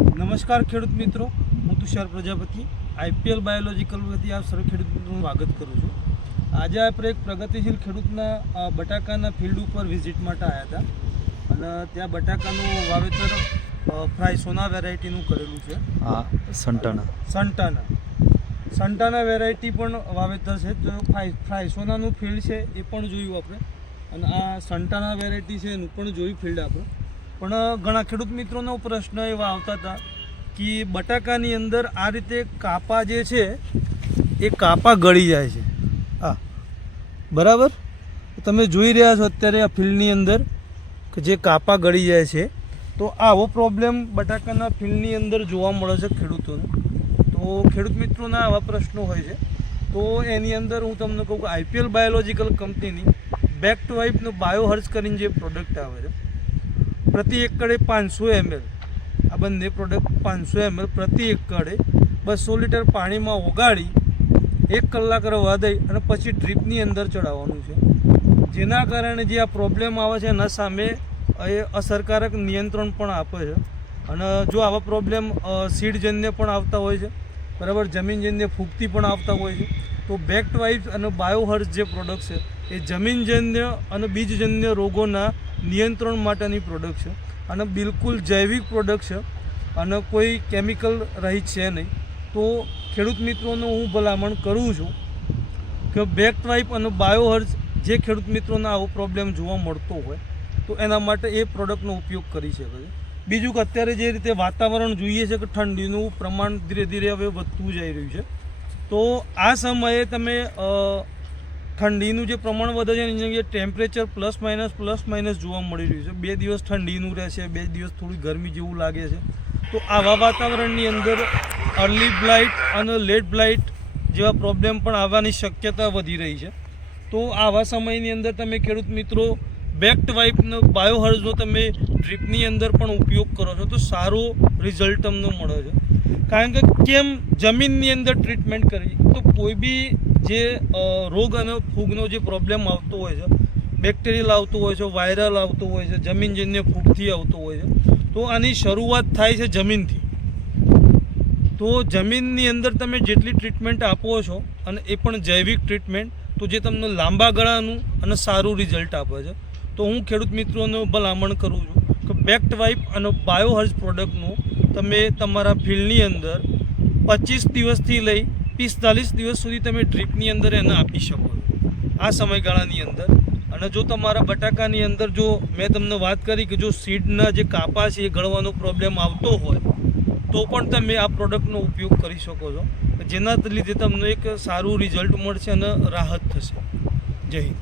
નમસ્કાર ખેડૂત મિત્રો હું તુષાર પ્રજાપતિ આઈપીએલ બાયોલોજીકલ વતી આપ સર્વ ખેડૂત મિત્રોનું સ્વાગત કરું છું. આજે આપણે એક પ્રગતિશીલ ખેડૂતના બટાકાના ફિલ્ડ ઉપર વિઝિટ માટે આવ્યા હતા. અને ત્યાં બટાકાનું વાવેતર ફ્રાય સોના વેરાયટીનું કરેલું છે. હા સંટાણા સંટાના. સંટાના વેરાયટી પણ વાવેતર છે. તો ફ્રાય ફ્રાય સોનાનું ફિલ્ડ છે એ પણ જોયું આપણે. અને આ સંટાના વેરાયટી છે એનું પણ જોયું ફિલ્ડ આપણે. પણ ઘણા ખેડૂત મિત્રોનો પ્રશ્ન એવા આવતા હતા કે બટાકાની અંદર આ રીતે કાપા જે છે, એ કાપા ગળી જાય છે. આ બરાબર? તમે જોઈ રહ્યા છો અત્યારે આ ફિલ્ડની અંદર કે જે કાપા ગળી જાય છે. તો આવો પ્રોબ્લેમ બટાકાના ફિલ્ડની અંદર જોવા મળે છે ખેડૂતોને. તો ખેડૂત મિત્રોના આવા પ્રશ્નો હોય છે. તો એની અંદર હું તમને કહું કે આઈપીએલ બાયોલોજીકલ કંપનીની બેક ટુ વાઇપનું બાયોહર્સ કરીને જે પ્રોડક્ટ આવે છે પ્રતિ એકડે પાંચસો એમએલ આ બંને પ્રોડક્ટ પાંચસો એમએલ પ્રતિ એકડે બસો લીટર પાણીમાં ઓગાળી, એક કલાક રવા દઈ અને પછી ડ્રીપની અંદર ચડાવવાનું છે. જેના કારણે જે આ પ્રોબ્લેમ આવે છે એના સામે એ અસરકારક નિયંત્રણ પણ આપે છે. અને જો આવા પ્રોબ્લેમ સીડજન્ય પણ આવતા હોય છે, બરાબર, જમીનજન્ય ફૂગતી પણ આવતા હોય છે, તો બેક્ટ વાઇબ્સ અને બાયોહર્સ જે પ્રોડક્ટ છે, એ જમીનજન્ય અને બીજજન્ય રોગોના નિયંત્રણ માટેની પ્રોડક્ટ છે. અને બિલકુલ જૈવિક પ્રોડક્ટ છે. અને કોઈ કેમિકલ રહી છે નહીં. તો ખેડૂત મિત્રોને હું ભલામણ કરું છું કે બેક ટ્રાઇપ અને બાયોહર્જ જે ખેડૂત મિત્રોને આવો પ્રોબ્લેમ જોવા મળતો હોય, તો એના માટે એ પ્રોડક્ટનો ઉપયોગ કરી શકે છે બીજું કે અત્યારે જે રીતે વાતાવરણ જોઈએ છે કે ઠંડીનું પ્રમાણ ધીરે ધીરે હવે વધતું જઈ રહ્યું છે. તો આ સમયે તમે ઠંડીનું જે પ્રમાણ વધે છે એની જગ્યાએ temperature plus minus plus minus જોવા મળી રહ્યું છે. બે દિવસ ઠંડીનું રહેશે બે દિવસ થોડી ગરમી જેવું લાગે છે. તો આવા વાતાવરણની અંદર અર્લી બ્લાઇટ અને લેટ બ્લાઇટ જેવા પ્રોબ્લેમ પણ આવવાની શક્યતા વધી રહી છે. તો આવા સમયની અંદર તમે ખેડૂત મિત્રો બેક્ટ વાઇપનો બાયોહર્ઝનો તમે ડ્રીપની અંદર પણ ઉપયોગ કરો છો, તો સારો રિઝલ્ટ તમને મળે છે. કારણ કે કેમ જમીનની અંદર ટ્રીટમેન્ટ કરવી તો કોઈ બી જે રોગ અને ફૂગનો જે પ્રોબ્લેમ આવતો હોય છે બેક્ટેરિયલ આવતું હોય છે વાયરલ આવતું હોય છે જમીનજન્ય ફૂગથી આવતું હોય છે, તો આની શરૂઆત થાય છે જમીનથી. તો જમીનની અંદર તમે જેટલી ટ્રીટમેન્ટ આપો છો અને એ પણ જૈવિક ટ્રીટમેન્ટ તો જે તમને લાંબા ગાળાનું અને સારું રિઝલ્ટ આપે છે. તો હું ખેડૂત મિત્રોને ભલામણ કરું છું કે બેક્ટ વાઇપ અને બાયોહર્જ પ્રોડક્ટનું તમે તમારા ફિલ્ડની અંદર પચીસ દિવસથી લઈ પિસ્તાલીસ દિવસ સુધી તમે ડ્રીપની અંદર એને આપી શકો આ સમયગાળાની અંદર. અને જો તમારા બટાકાની અંદર જો મેં તમને વાત કરી કે જો સીડના જે કાપા છે એ ગળવાનો પ્રોબ્લેમ આવતો હોય, તો પણ તમે આ પ્રોડક્ટનો ઉપયોગ કરી શકો છો. જેના લીધે તમને એક સારું રિઝલ્ટ મળશે અને રાહત થશે. જય હિન્દ.